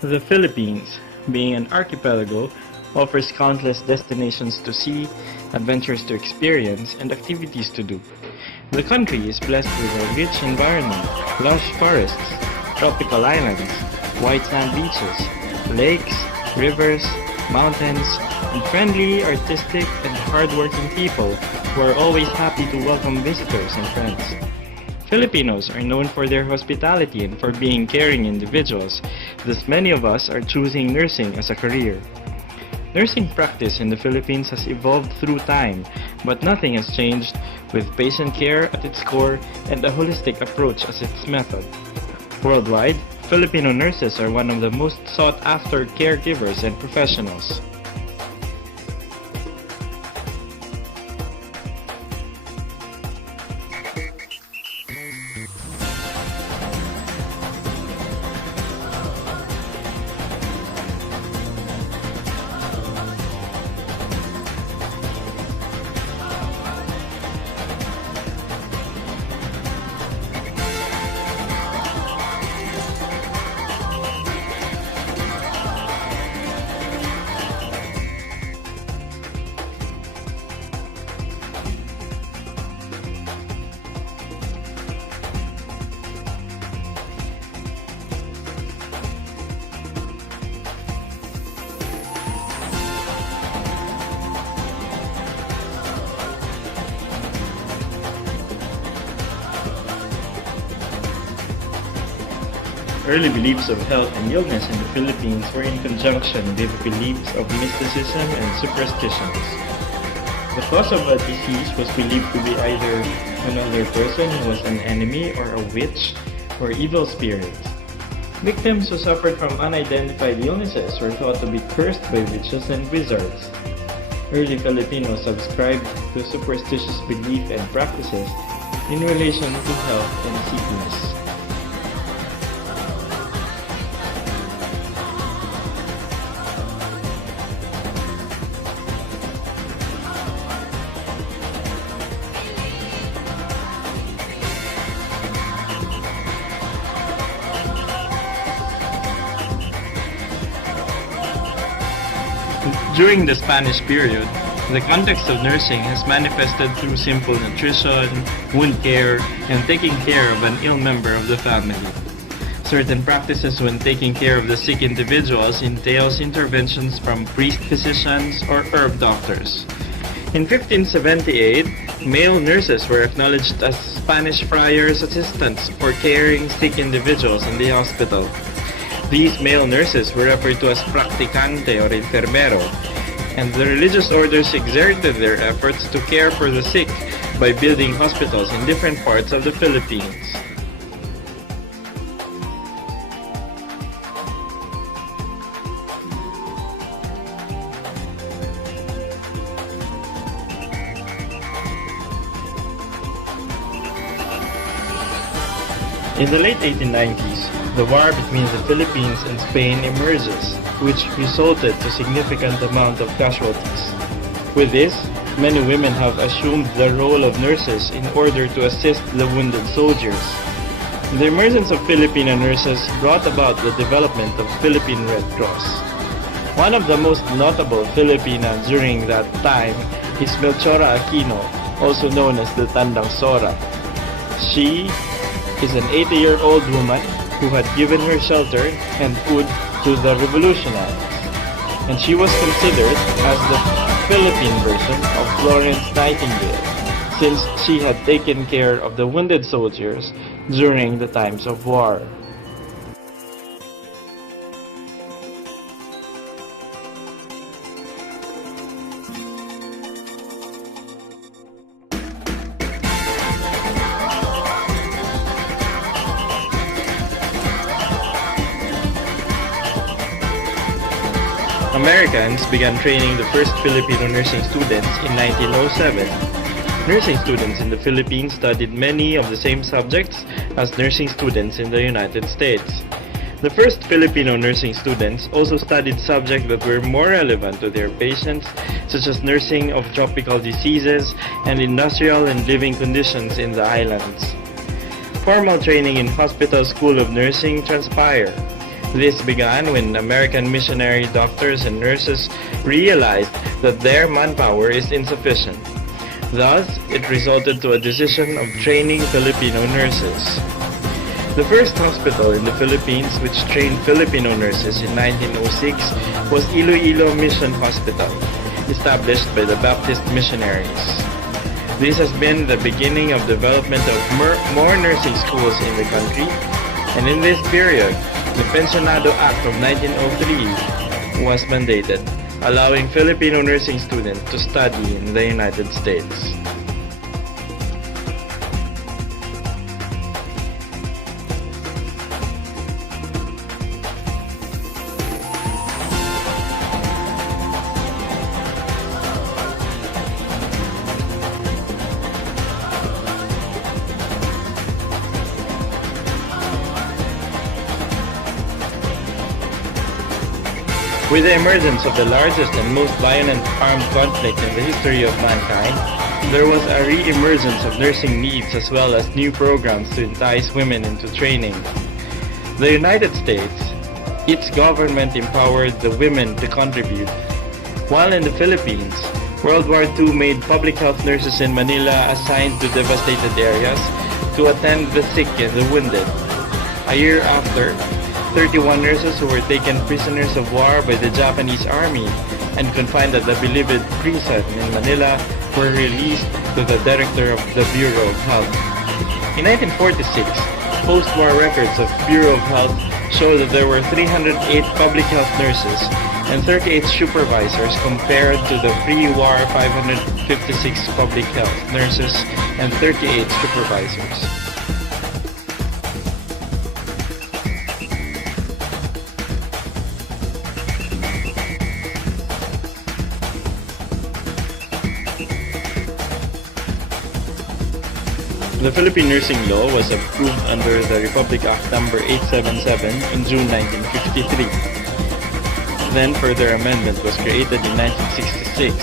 The Philippines, being an archipelago, offers countless destinations to see, adventures to experience, and activities to do. The country is blessed with a rich environment, lush forests, tropical islands, white sand beaches, lakes, rivers, mountains, and friendly, artistic, and hardworking people who are always happy to welcome visitors and friends. Filipinos are known for their hospitality and for being caring individuals, thus many of us are choosing nursing as a career. Nursing practice in the Philippines has evolved through time, but nothing has changed, with patient care at its core and a holistic approach as its method. Worldwide, Filipino nurses are one of the most sought-after caregivers and professionals. Early beliefs of health and illness in the Philippines were in conjunction with beliefs of mysticism and superstitions. The cause of a disease was believed to be either another person who was an enemy or a witch or evil spirit. Victims who suffered from unidentified illnesses were thought to be cursed by witches and wizards. Early Filipinos subscribed to superstitious belief and practices in relation to health and sickness. During the Spanish period, the context of nursing has manifested through simple nutrition, wound care, and taking care of an ill member of the family. Certain practices when taking care of the sick individuals entails interventions from priest physicians or herb doctors. In 1578, male nurses were acknowledged as Spanish friars' assistants for caring sick individuals in the hospital. These male nurses were referred to as practicante or enfermero, and the religious orders exerted their efforts to care for the sick by building hospitals in different parts of the Philippines. In the late 1890s, the war between the Philippines and Spain emerges, which resulted to significant amount of casualties. With this, many women have assumed the role of nurses in order to assist the wounded soldiers. The emergence of Filipino nurses brought about the development of Philippine Red Cross. One of the most notable Filipina during that time is Melchora Aquino, also known as the Tandang Sora. She is an 80-year-old woman who had given her shelter and food to the revolutionaries, and she was considered as the Philippine version of Florence Nightingale, since she had taken care of the wounded soldiers during the times of war. Americans began training the first Filipino nursing students in 1907. Nursing students in the Philippines studied many of the same subjects as nursing students in the United States. The first Filipino nursing students also studied subjects that were more relevant to their patients, such as nursing of tropical diseases and industrial and living conditions in the islands. Formal training in Hospital School of Nursing transpired. This began when American missionary doctors and nurses realized that their manpower is insufficient. Thus, it resulted to a decision of training Filipino nurses. The first hospital in the Philippines which trained Filipino nurses in 1906 was Iloilo Mission Hospital, established by the Baptist missionaries. This has been the beginning of development of more nursing schools in the country, and in this period, the Pensionado Act of 1903 was mandated, allowing Filipino nursing students to study in the United States. With the emergence of the largest and most violent armed conflict in the history of mankind, there was a re-emergence of nursing needs as well as new programs to entice women into training. The United States, its government empowered the women to contribute, while in the Philippines, World War II made public health nurses in Manila assigned to devastated areas to attend the sick and the wounded. A year after, 31 nurses who were taken prisoners of war by the Japanese army and confined at the Bilibid prison in Manila were released to the director of the Bureau of Health. In 1946, post-war records of Bureau of Health show that there were 308 public health nurses and 38 supervisors compared to the pre-war 556 public health nurses and 38 supervisors. The Philippine Nursing Law was approved under the Republic Act No. 877 in June 1953. Then further amendment was created in 1966,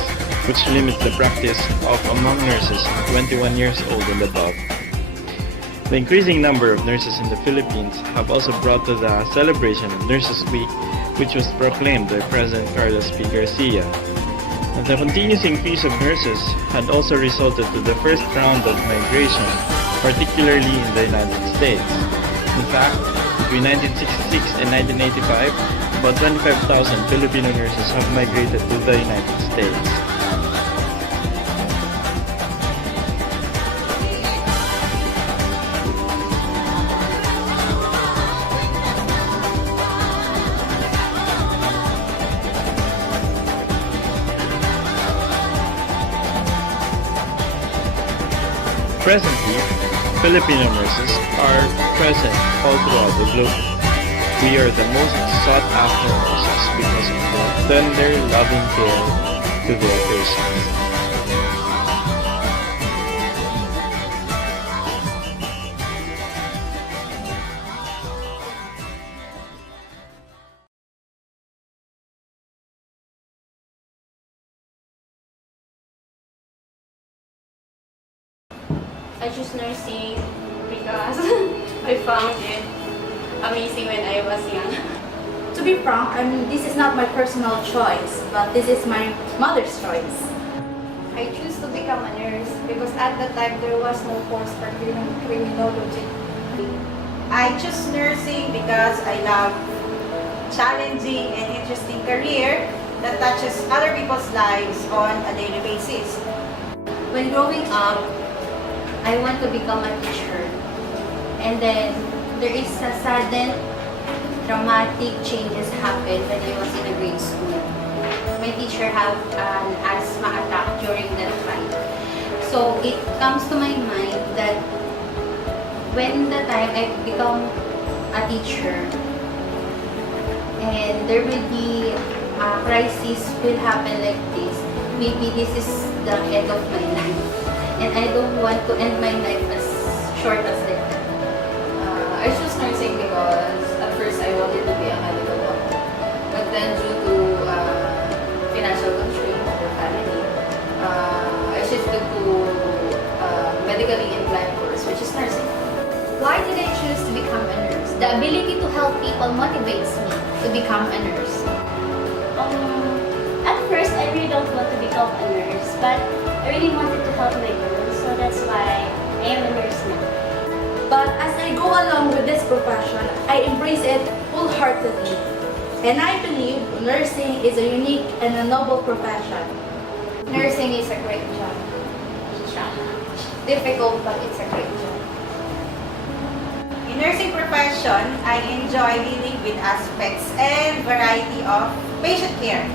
which limits the practice of among nurses 21 years old and above. The increasing number of nurses in the Philippines have also brought to the celebration of Nurses Week, which was proclaimed by President Carlos P. Garcia. The continuous increase of nurses had also resulted to the first round of migration, particularly in the United States. In fact, between 1966 and 1985, about 25,000 Filipino nurses have migrated to the United States. Presently, Filipino nurses are present all throughout the globe. We are the most sought-after nurses because of their tender, loving care to their patients. I choose nursing because I found it amazing when I was young. To be frank, this is not my personal choice, but this is my mother's choice. I choose to become a nurse because at the time there was no course for criminology. I choose nursing because I love challenging and interesting career that touches other people's lives on a daily basis. When growing up, I want to become a teacher. And then there is a sudden dramatic changes happened when I was in a grade school. My teacher had an asthma attack during that time. So it comes to my mind that when the time I become a teacher and there will be a crisis will happen like this, maybe this is the end of my life. And I don't want to end my life as short as like that. I chose nursing because at first I wanted to be a medical doctor. But then due to financial constraint of the family, I shifted to medically inclined course, which is nursing. Why did I choose to become a nurse? The ability to help people motivates me to become a nurse? At first, I really don't want to become a nurse, but I really wanted to help my girls, so that's why I am a nurse now. But as I go along with this profession, I embrace it wholeheartedly. And I believe nursing is a unique and a noble profession. Nursing is a great job. Difficult, but it's a great job. In nursing profession, I enjoy dealing with aspects and variety of patient care.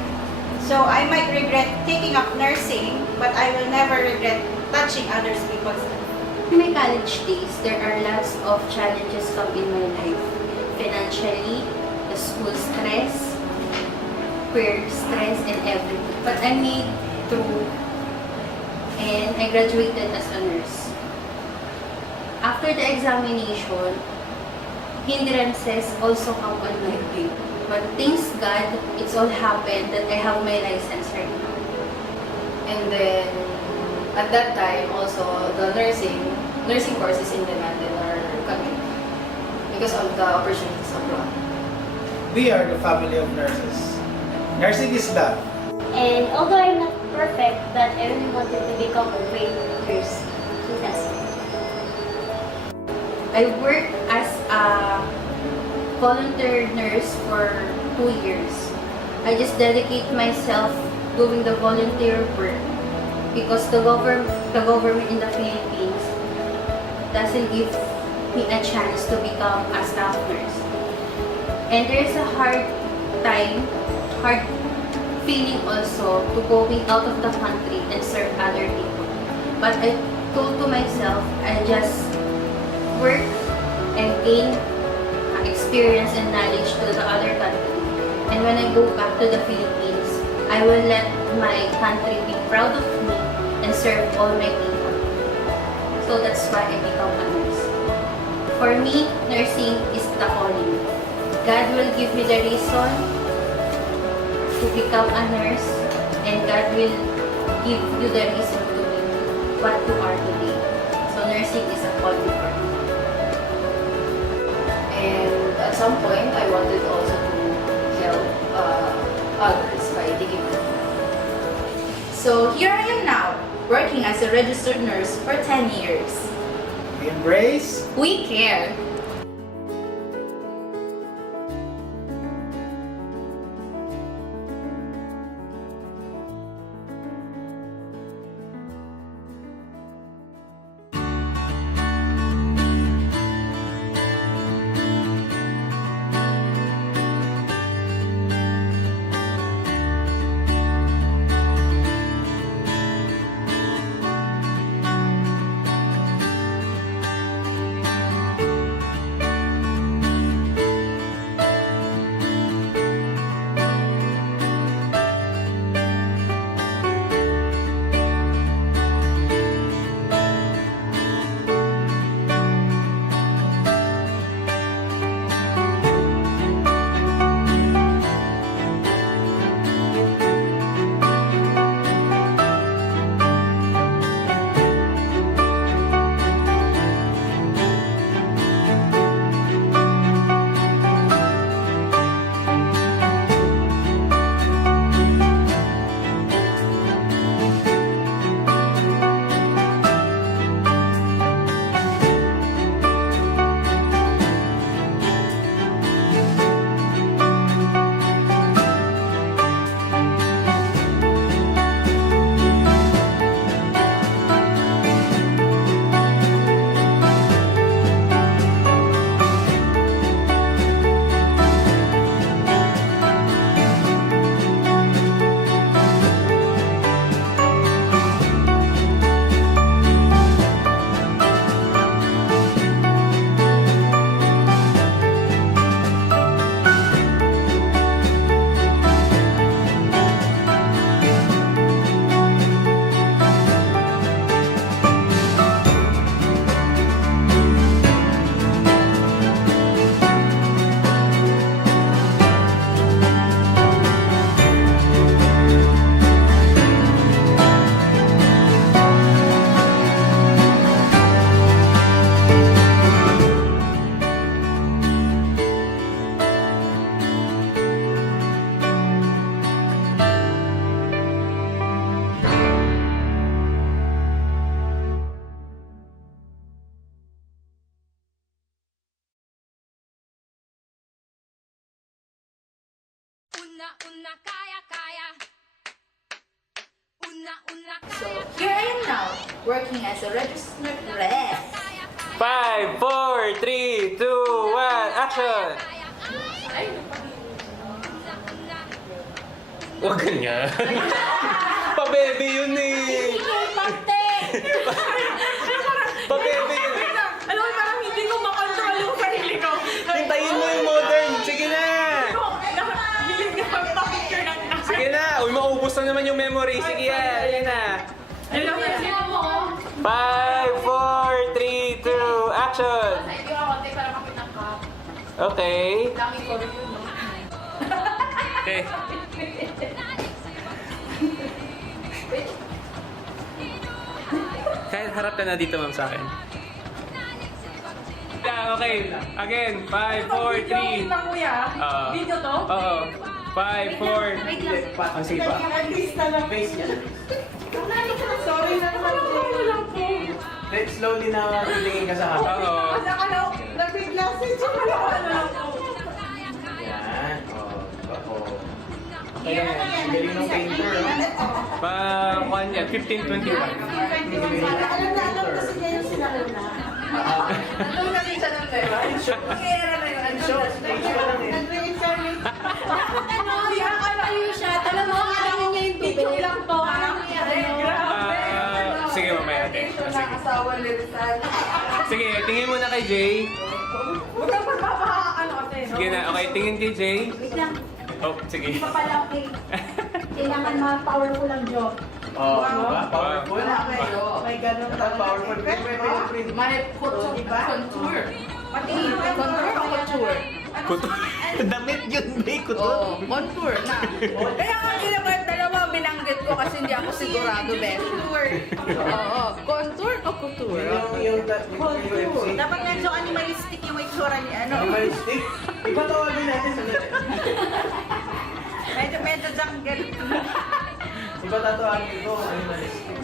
So I might regret taking up nursing, but I will never regret touching others people's lives. In my college days, there are lots of challenges come in my life. Financially, the school stress, peer stress, and everything. But I made through and I graduated as a nurse. After the examination, hindrances also come on my way. But thanks God, it's all happened that I have my license right now. And then, at that time, also, the nursing course is in demand in our country because of the opportunities abroad. We are the family of nurses. Nursing is love. And although I'm not perfect, but I really wanted to become a great nurse. So that's it. I worked as a volunteer nurse for 2 years. I just dedicate myself doing the volunteer work because the government in the Philippines doesn't give me a chance to become a staff nurse. And there's a hard feeling also to going out of the country and serve other people. But I told to myself, I just work and gain experience and knowledge to the other country. And when I go back to the Philippines, I will let my country be proud of me and serve all my people. So that's why I become a nurse. For me, nursing is the calling. God will give me the reason to become a nurse, and God will give you the reason to be what you are today. So nursing is a calling for me. And at some point, I wanted also to help others by taking care. So here I am now, working as a registered nurse for 10 years. We embrace. We care. So here I am now, working as a registered rep. 5, 4, 3, 2, 1, action! Huwag ganyan. Pa-bebe yun eh. Pa-bebe yun. Alam mo, parang hindi ko makontrol yung sarili ko. Hintayin mo yung modern. Sige na. Hiling na magpa-picture ng nasa. Sige na. Uy, maubos na naman yung memory. Sige yan. Ayan na. 5, 4, 3, 2, action! Okay. Okay. Kaya harap ka na dito, ma'am, sa akin. Yeah, okay. Again. 5, 4, 3. Video to? Oo. 5, 4. Ang sige pa. Face niya. Sorry na naman. Let's slowly na tingin ka sa harap. Oo. Kasi akala ko, nabigla si Chumala. Ano lang po. Yan. Oo. Okay na yan. Galing ng painter. Kuhan yan. 15, 21. Alam kasi niya yung sinauna. Nandun kasi siya ng leva. Kaya na yun. Nag-reincarnate. Ano, nakakalayo siya. Alam mo, kailangan niya yung picture lang to. Sige, mamaya natin. Sige. Asawa Lirisan. Sige, tingin muna kay Jay. Huwag kang ano kasi. Sige na. Okay, tingin kay Jay. Wait lang, Oh, sige. pa pala okay. Kailangan ma-powerful ang job. Oh, diba? Powerful. May ganun talaga. Powerful. May contour. Pati yung contour o couture? Damit yun, may kuto. Oo, contour na. Kaya nga kailangan dalawa binanggit ko kasi hindi ako sigurado, Besh. Oo, contour o couture? Yung Contour. Dapat medyo animalistic yung itsura niya. Ano? animalistic. Iba tawagin natin sa Medyo jungle. Iba tatuagin ko, animalistic.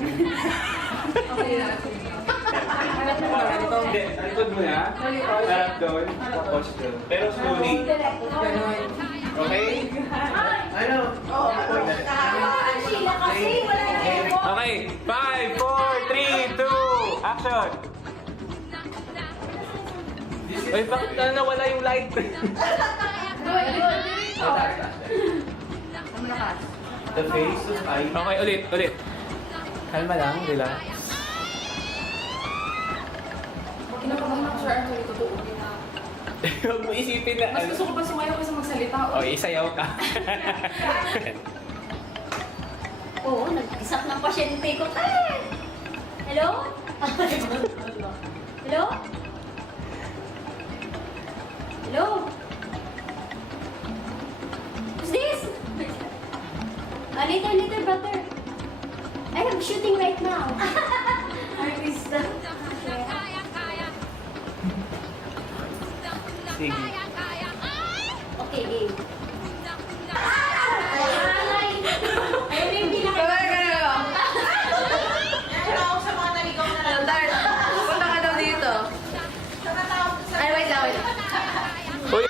Hindi, likod mo na. Harap doon. Tapos doon. Pero slowly. Okay? Ano? Sheila kasi, wala na yung Okay. 5, 4, 3, 2, action! Uy, bakit na nawala yung light? The face of eye. Okay, ulit. Kalma lang, relax. Kinakabahan ako, sir. Ano ito doon? Huwag mo isipin na. Mas gusto ko pa sumayaw kasi magsalita. Oh, isayaw ka. Oo, nag-isak ng pasyente ko. Ay! Hello? Hello? Hello? Who's this? Later, brother. I am shooting right now. Artista. Sige. Okay, game. Ay! Ayun yung pinaka... Ano ako sa mga naligaw na lang. Dart, punta ka daw dito. Ay, wait lang. Uy,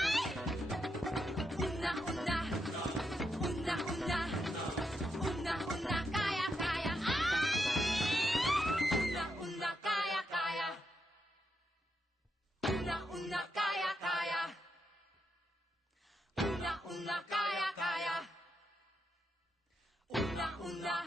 Una,